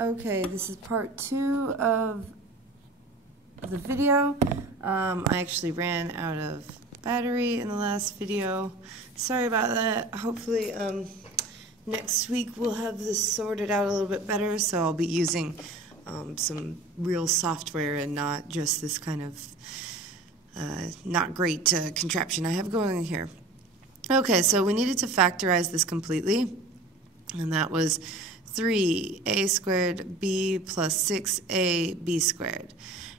Okay, this is part 2 of the video. I actually ran out of battery in the last video. Sorry about that. Hopefully next week we'll have this sorted out a little bit better, so I'll be using some real software and not just this kind of not great contraption I have going here. Okay, so we needed to factorize this completely, and that was 3a squared b plus 6ab squared.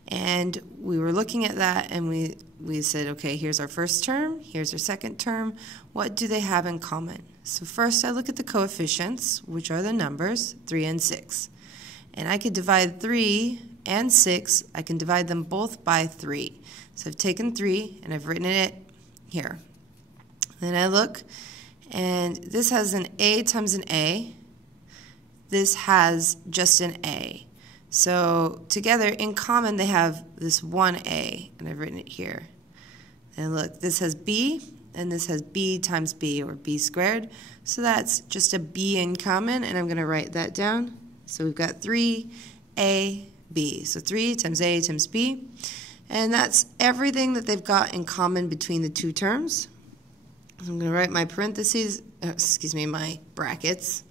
And we were looking at that and we said, okay, here's our first term, here's our second term. What do they have in common? So first I look at the coefficients, which are the numbers, 3 and 6. And I could divide 3 and 6, I can divide them both by 3. So I've taken 3 and I've written it here. Then I look, and this has an a times an a. This has just an a. So together, in common, they have this one a, and I've written it here. And look, this has b, and this has b times b, or b squared. So that's just a b in common, and I'm going to write that down. So we've got 3ab. So 3 times a times b. And that's everything that they've got in common between the two terms. I'm going to write my parentheses, my brackets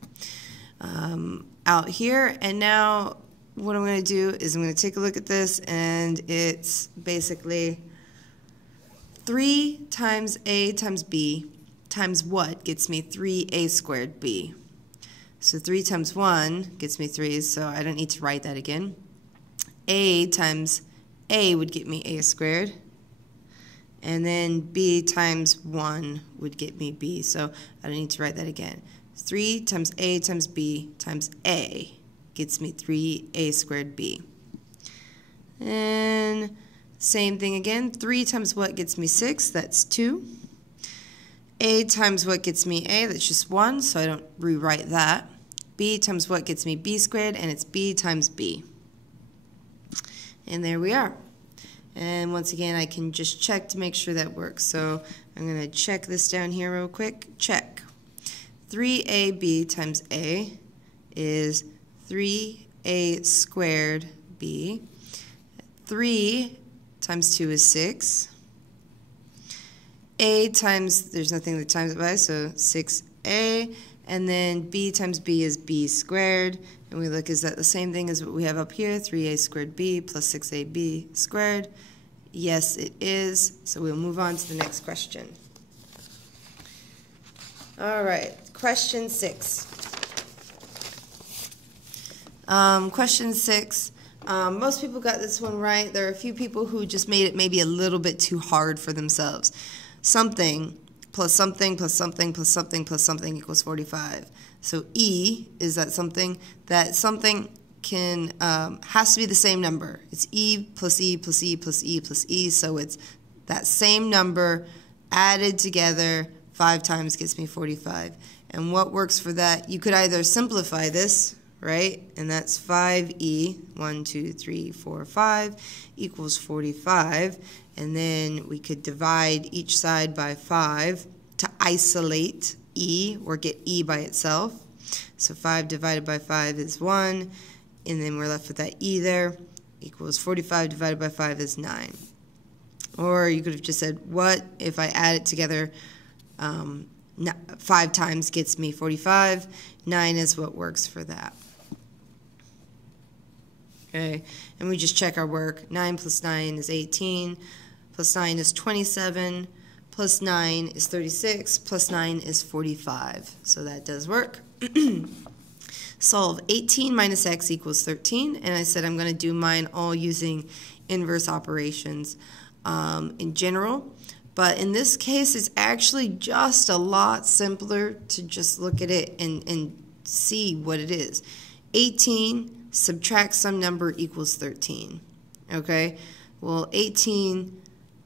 out here. And now what I'm going to do is I'm going to take a look at this, and it's basically 3 times a times b times what gets me 3a squared b. So 3 times 1 gets me 3, so I don't need to write that again. A times a would get me a squared. And then b times 1 would get me b, so I don't need to write that again. 3 times a times b times a gets me 3a squared b. And same thing again, 3 times what gets me 6, that's 2. A times what gets me a, that's just 1, so I don't rewrite that. B times what gets me b squared, and it's b times b. And there we are. And once again, I can just check to make sure that works. So I'm going to check this down here real quick. Check. 3ab times a is 3a squared b. 3 times 2 is 6. A times, there's nothing that times it by, so 6a. And then b times b is b squared. And we look, is that the same thing as what we have up here? 3a squared b plus 6ab squared. Yes, it is. So we'll move on to the next question. All right, question 6. Question 6. Most people got this one right. There are a few people who just made it maybe a little bit too hard for themselves. Something plus something plus something plus something plus something equals 45. So E is that something can has to be the same number. It's E plus E plus E plus E plus E, so it's that same number added together 5 times gets me 45. And what works for that? You could either simplify this, right? And that's 5E, 1, 2, 3, 4, 5 equals 45. And then we could divide each side by 5 to isolate E, or get E by itself. So 5 divided by 5 is 1, and then we're left with that E there, equals 45 divided by 5 is 9. Or you could have just said, what if I add it together, 5 times gets me 45, 9 is what works for that. Okay, and we just check our work. 9 plus 9 is 18, plus 9 is 27, plus 9 is 36, plus 9 is 45. So that does work. Solve 18 minus x equals 13. And I said I'm going to do mine all using inverse operations in general. But in this case, it's actually just a lot simpler to just look at it and see what it is. 18 subtract some number equals 13. Okay? Well, 18...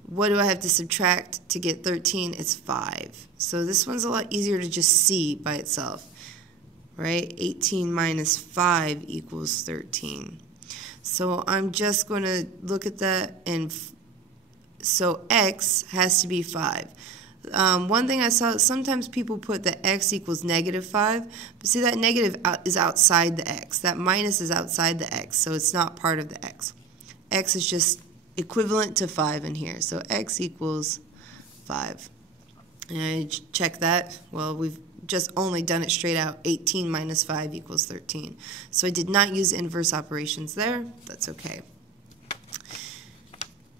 what do I have to subtract to get 13? It's 5. So this one's a lot easier to just see by itself, right? 18 minus 5 equals 13. So I'm just going to look at that, and so x has to be 5. One thing I saw, sometimes people put that x equals -5, but see that negative is outside the x. That minus is outside the x, so it's not part of the x. X is just equivalent to 5 in here, so x equals 5. And I check that. Well, we've just only done it straight out. 18 minus 5 equals 13. So I did not use inverse operations there. That's okay.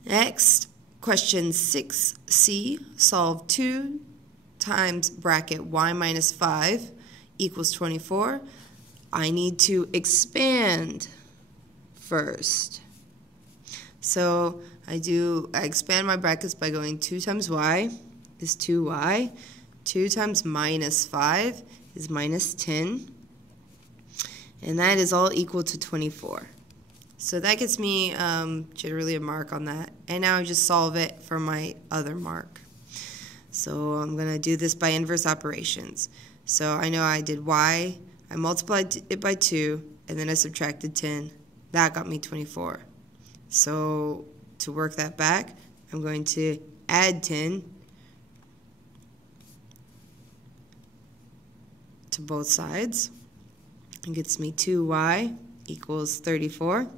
Next, question 6c. Solve 2 times bracket y minus 5 equals 24. I need to expand first. So I expand my brackets by going 2 times y is 2y. 2 times minus 5 is minus 10. And that is all equal to 24. So that gets me generally a mark on that. And now I just solve it for my other mark. So I'm going to do this by inverse operations. So I know I did y, I multiplied it by 2, and then I subtracted 10. That got me 24. So to work that back, I'm going to add 10 to both sides. It gets me 2y equals 34.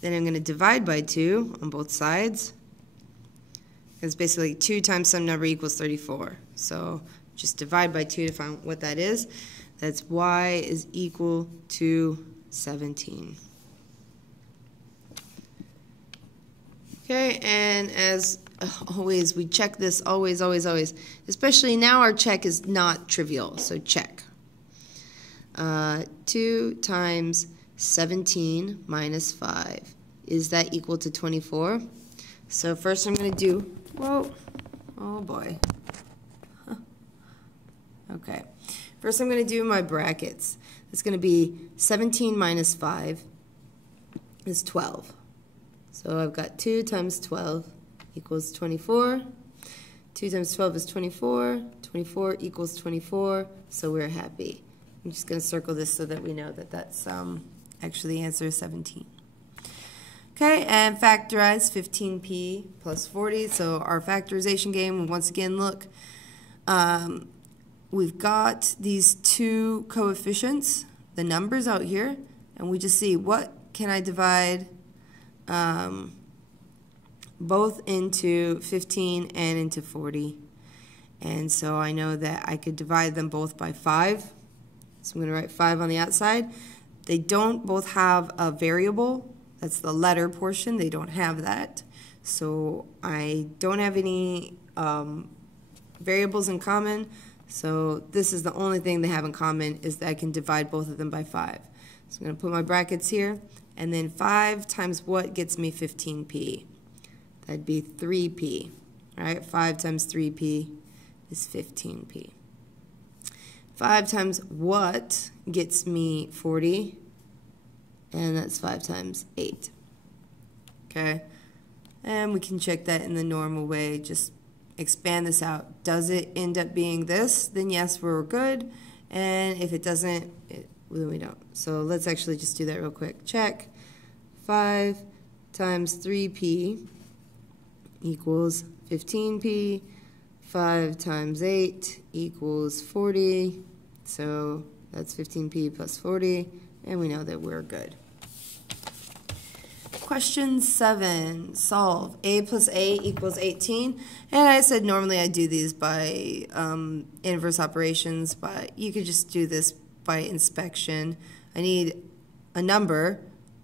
Then I'm going to divide by 2 on both sides. It's basically 2 times some number equals 34. So just divide by 2 to find what that is. That's y is equal to 17. Okay, and as always, we check this always, always, always. Especially now our check is not trivial, so check. 2 times 17 minus 5. Is that equal to 24? So first I'm going to do, whoa, oh boy. Huh. Okay, first I'm going to do my brackets. It's going to be 17 minus 5 is 12. So I've got 2 times 12 equals 24. 2 times 12 is 24. 24 equals 24, so we're happy. I'm just going to circle this so that we know that that's actually the answer is 17. Okay, and factorize 15p plus 40. So our factorization game, we once again look. We've got these two coefficients, the numbers out here, and we just see what can I divide both into 15 and into 40. And so I know that I could divide them both by 5. So I'm going to write 5 on the outside. They don't both have a variable. That's the letter portion. They don't have that. So I don't have any variables in common. So this is the only thing they have in common is that I can divide both of them by 5. So I'm going to put my brackets here. And then 5 times what gets me 15p? That'd be 3p. All right, 5 times 3p is 15p. 5 times what gets me 40? And that's 5 times 8. Okay, and we can check that in the normal way. Just expand this out. Does it end up being this? Then yes, we're good. And if it doesn't, then we don't. So let's actually just do that real quick. Check. 5 times 3p equals 15p. 5 times 8 equals 40. So that's 15p plus 40. And we know that we're good. Question 7, solve. A plus A equals 18. And I said normally I do these by inverse operations, but you could just do this by inspection. I need a number.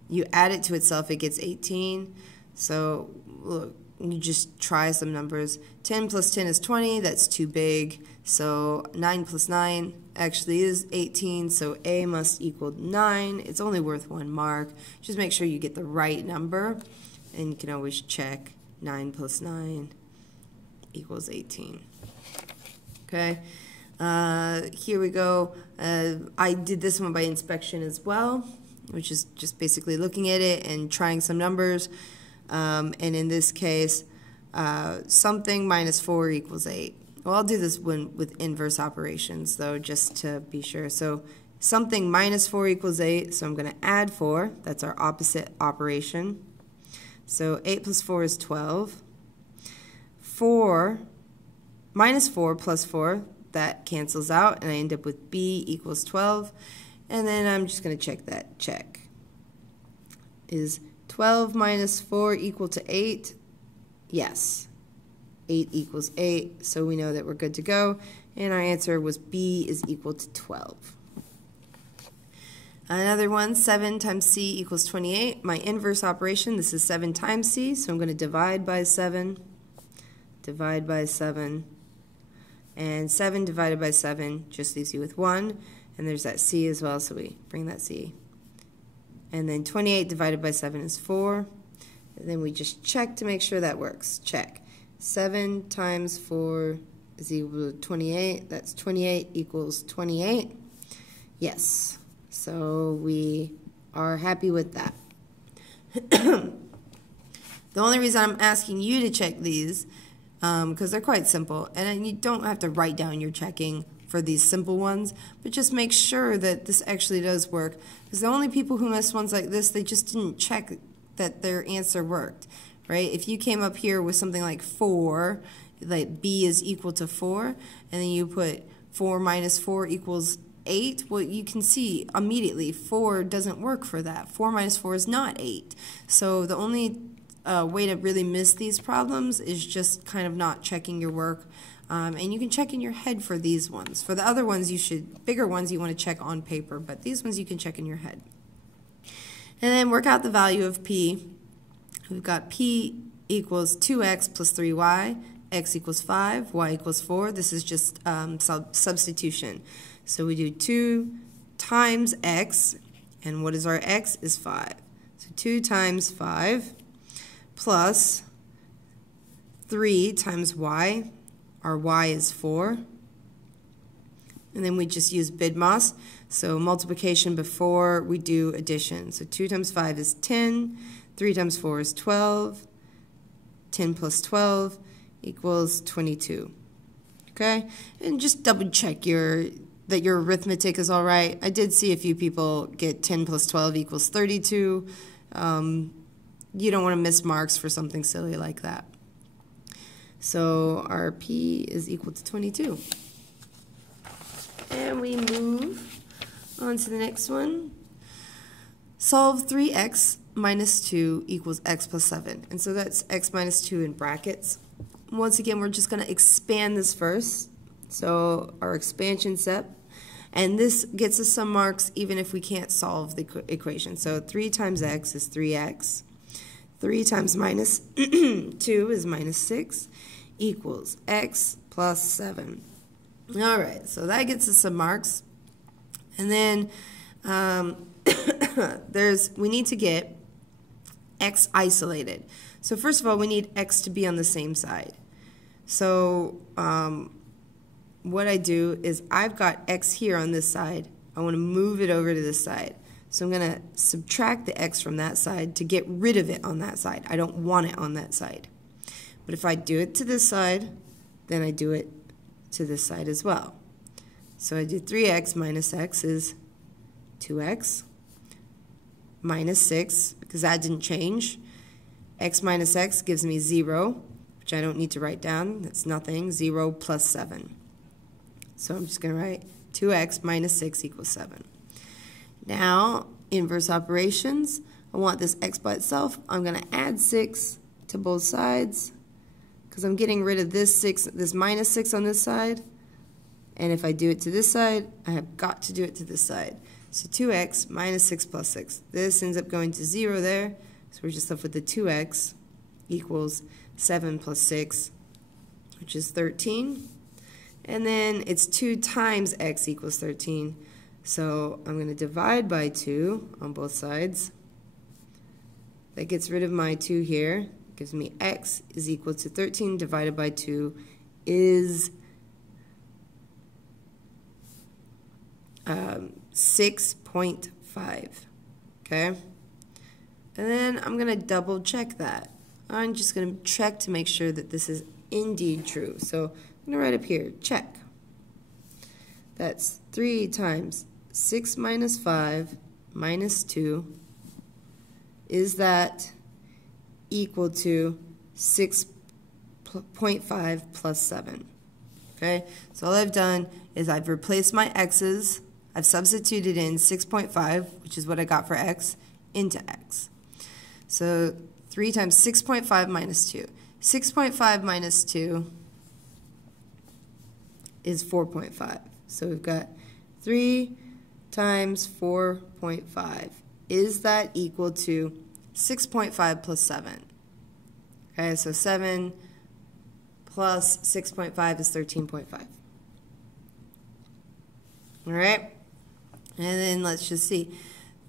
You add it to itself, it gets 18. So look, you just try some numbers. 10 plus 10 is 20. That's too big. So 9 plus 9 actually is 18. So A must equal 9. It's only worth 1 mark. Just make sure you get the right number. And you can always check 9 plus 9 equals 18. Okay. Here we go. I did this one by inspection as well, which is just basically looking at it and trying some numbers. And in this case, something minus 4 equals 8. Well, I'll do this one with inverse operations, though, just to be sure. So something minus 4 equals 8, so I'm going to add 4. That's our opposite operation. So 8 plus 4 is 12. 4 minus 4 plus 4, that cancels out, and I end up with b equals 12. And then I'm just going to check that. Check. Is 12 minus 4 equal to 8? Yes. 8 equals 8, so we know that we're good to go. And our answer was b is equal to 12. Another one, 7 times c equals 28. My inverse operation, this is 7 times c, so I'm going to divide by 7. Divide by 7. And 7 divided by 7 just leaves you with 1. And there's that c as well, so we bring that c. And then 28 divided by 7 is 4. And then we just check to make sure that works. Check. 7 times 4 is equal to 28. That's 28 equals 28. Yes. So we are happy with that. The only reason I'm asking you to check these, because they're quite simple, and you don't have to write down your checking for these simple ones, but just make sure that this actually does work. Because the only people who miss ones like this, they just didn't check that their answer worked, right? If you came up here with something like 4, like b is equal to 4, and then you put 4 minus 4 equals 8, well, you can see immediately 4 doesn't work for that. 4 minus 4 is not 8. So the only way to really miss these problems is just kind of not checking your work. And you can check in your head for these ones. For the other ones, bigger ones you want to check on paper, but these ones you can check in your head. And then work out the value of p. We've got p equals 2x plus 3y, x equals 5, y equals 4. This is just substitution. So we do 2 times x, and what is our x? Is 5. So 2 times 5 plus 3 times y. Our y is 4. And then we just use BIDMOS. So multiplication before we do addition. So 2 times 5 is 10. 3 times 4 is 12. 10 plus 12 equals 22. Okay? And just double check that your arithmetic is all right. I did see a few people get 10 plus 12 equals 32. You don't want to miss marks for something silly like that. So our p is equal to 22. And we move on to the next one. Solve 3x minus 2 equals x plus 7. And so that's x minus 2 in brackets. Once again, we're just going to expand this first. So our expansion step. And this gets us some marks even if we can't solve the equation. So 3 times x is 3x. 3 times minus 2 is minus 6 equals x plus 7. All right, so that gets us some marks. And then we need to get x isolated. So first of all, we need x to be on the same side. So what I do is I've got x here on this side. I want to move it over to this side. So I'm going to subtract the x from that side to get rid of it on that side. I don't want it on that side. But if I do it to this side, then I do it to this side as well. So I do 3x minus x is 2x minus 6, because that didn't change. X minus x gives me 0, which I don't need to write down. That's nothing. 0 plus 7. So I'm just going to write 2x minus 6 equals 7. Now, inverse operations. I want this x by itself. I'm going to add 6 to both sides because I'm getting rid of this minus 6 on this side. And if I do it to this side, I have got to do it to this side. So 2x minus 6 plus 6. This ends up going to 0 there. So we're just left with the 2x equals 7 plus 6, which is 13. And then it's 2 times x equals 13. So I'm going to divide by 2 on both sides. That gets rid of my 2 here. Gives me x is equal to 13 divided by 2 is 6.5. Okay? And then I'm going to double check that. I'm just going to check to make sure that this is indeed true. So I'm going to write up here, check. That's 3 times 6 minus 5 minus 2. Is that equal to 6.5 plus 7? Okay, so all I've done is I've replaced my x's, I've substituted in 6.5, which is what I got for x, into x. So 3 times 6.5 minus 2. 6.5 minus 2 is 4.5. So we've got 3 times 4.5. Is that equal to 6.5 plus 7? Okay, so 7 plus 6.5 is 13.5. All right? And then let's just see.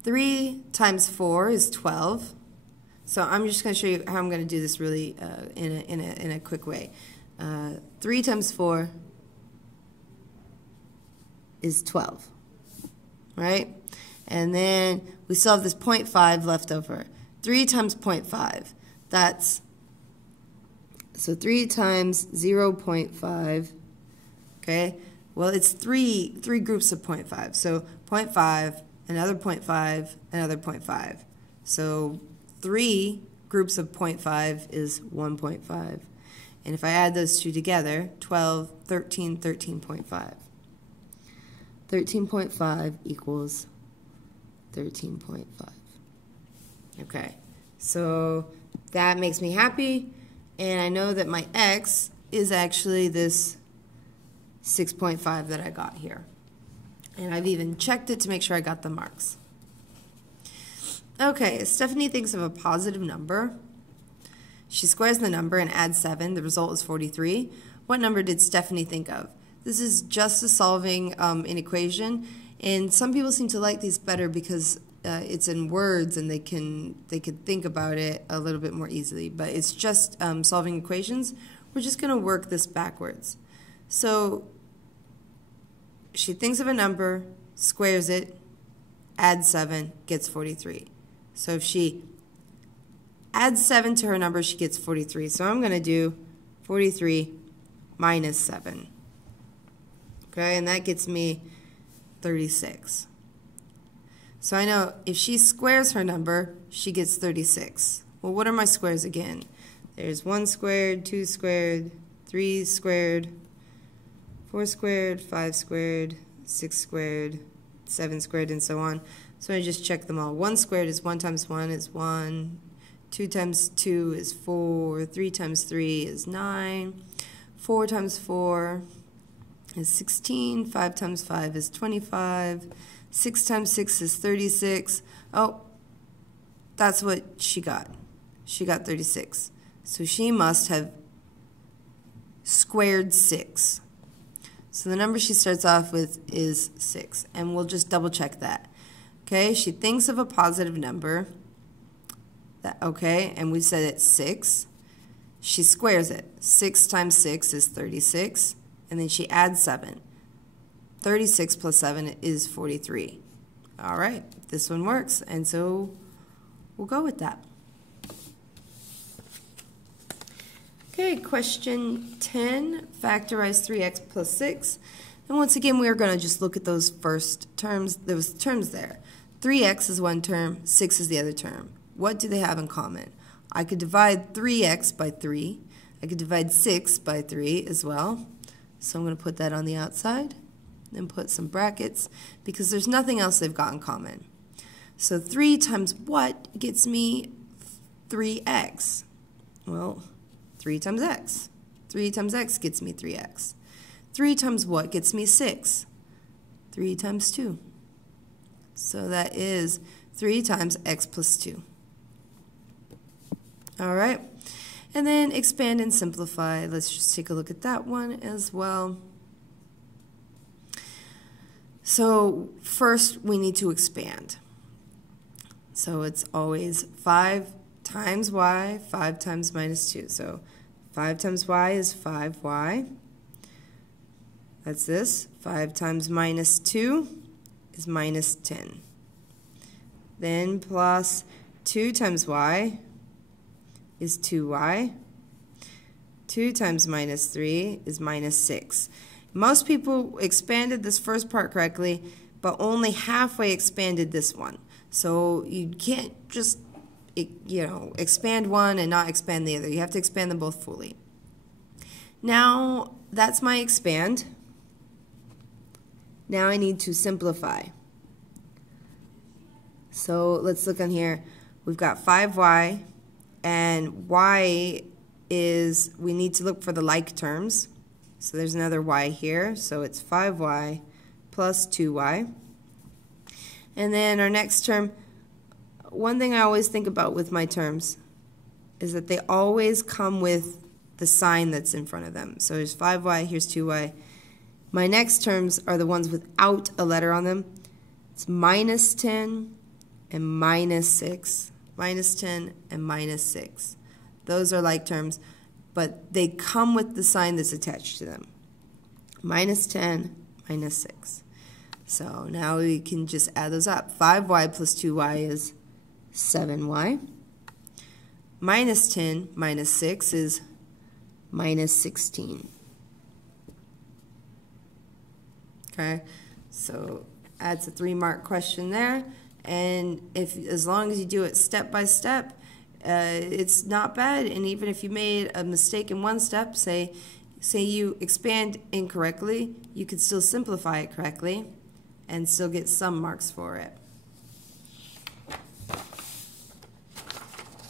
3 times 4 is 12. So I'm just going to show you how I'm going to do this really in a quick way. 3 times 4 is 12. Right? And then we still have this 0.5 left over. 3 times 0.5. That's, so 3 times 0.5, okay? Well, it's three groups of 0.5. So 0.5, another 0.5, another 0.5. So 3 groups of 0.5 is 1.5. And if I add those two together, 12, 13, 13.5. 13.5 equals 13.5. Okay, so that makes me happy, and I know that my x is actually this 6.5 that I got here. And I've even checked it to make sure I got the marks. Okay, Stephanie thinks of a positive number. She squares the number and adds 7. The result is 43. What number did Stephanie think of? This is just a solving an equation, and some people seem to like these better because it's in words and they can think about it a little bit more easily. But it's just solving equations. We're just going to work this backwards. So she thinks of a number, squares it, adds 7, gets 43. So if she adds 7 to her number, she gets 43. So I'm going to do 43 minus 7. Okay, and that gets me 36. So I know if she squares her number, she gets 36. Well, what are my squares again? There's 1 squared, 2 squared, 3 squared, 4 squared, 5 squared, 6 squared, 7 squared, and so on. So I just check them all. 1 squared is 1 times 1 is 1. 2 times 2 is 4. 3 times 3 is 9. 4 times 4 is 16. 5 times 5 is 25. 6 times 6 is 36. Oh, that's what she got. She got 36. So she must have squared 6. So the number she starts off with is 6. And we'll just double check that. Okay, she thinks of a positive number. Okay, and we said it's 6. She squares it. 6 times 6 is 36. And then she adds 7. 36 plus 7 is 43. All right, this one works, and so we'll go with that. Okay, question 10, factorize 3x plus 6. And once again, we are going to just look at those first terms, those terms there. 3x is one term, 6 is the other term. What do they have in common? I could divide 3x by 3. I could divide 6 by 3 as well. So I'm going to put that on the outside and put some brackets because there's nothing else they've got in common. So 3 times what gets me 3x? Well, 3 times x. 3 times x gets me 3x. 3 times what gets me 6? 3 times 2. So that is 3 times x plus 2. All right. And then expand and simplify. Let's just take a look at that one as well. So first we need to expand. So it's always 5 times y, 5 times minus 2. So 5 times y is 5y. That's this. 5 times minus 2 is minus 10. Then plus 2 times y is 2y. 2 times minus 3 is minus 6. Most people expanded this first part correctly, but only halfway expanded this one. So you can't just, expand one and not expand the other. You have to expand them both fully. Now, that's my expand. Now I need to simplify. So let's look on here. We've got 5y, and y is, we need to look for the like terms. So there's another y here, so it's 5y plus 2y. And then our next term, one thing I always think about with my terms is that they always come with the sign that's in front of them. So there's 5y, here's 2y. My next terms are the ones without a letter on them. It's minus 10 and minus 6. Minus 10 and minus 6. Those are like terms, but they come with the sign that's attached to them. Minus 10, minus 6. So now we can just add those up. 5y plus 2y is 7y. Minus 10 minus 6 is minus 16. Okay, so adds a 3-mark question there. And as long as you do it step by step, it's not bad. And even if you made a mistake in one step, say you expand incorrectly, you could still simplify it correctly and still get some marks for it.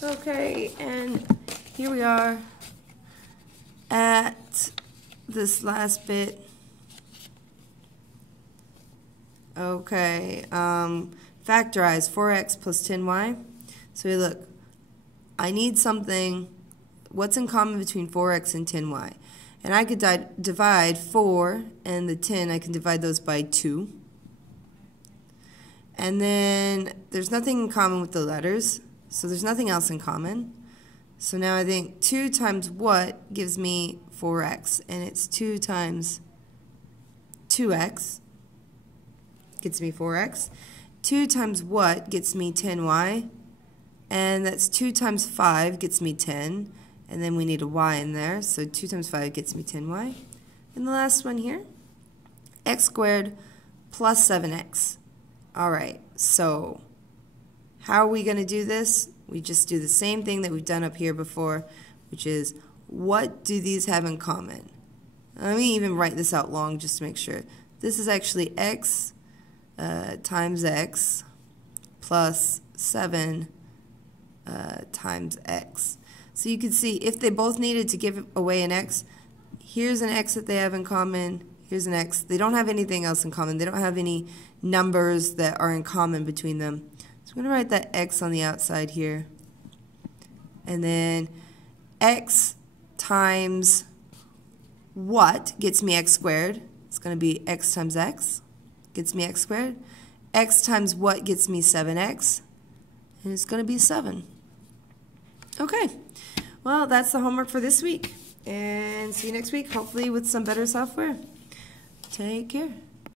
Okay, and here we are at this last bit. Okay, factorize 4x plus 10y. So we look, I need something, what's in common between 4x and 10y? And I could divide 4 and the 10, I can divide those by 2. And then there's nothing in common with the letters, so there's nothing else in common. So now I think 2 times what gives me 4x, and it's 2 times 2x gets me 4x. 2 times what gets me 10y, and that's 2 times 5 gets me 10, and then we need a y in there, so 2 times 5 gets me 10y. And the last one here, x squared plus 7x. Alright, so how are we going to do this? We just do the same thing that we've done up here before, which is, what do these have in common? Let me even write this out long just to make sure. This is actually x times x plus 7 times x. So you can see if they both needed to give away an x, here's an x that they have in common, here's an x. They don't have anything else in common. They don't have any numbers that are in common between them. So I'm going to write that x on the outside here. And then x times what gets me x squared? It's going to be x times x gets me x squared. X times what gets me 7x? And it's going to be 7. Okay. Well, that's the homework for this week. And see you next week, hopefully with some better software. Take care.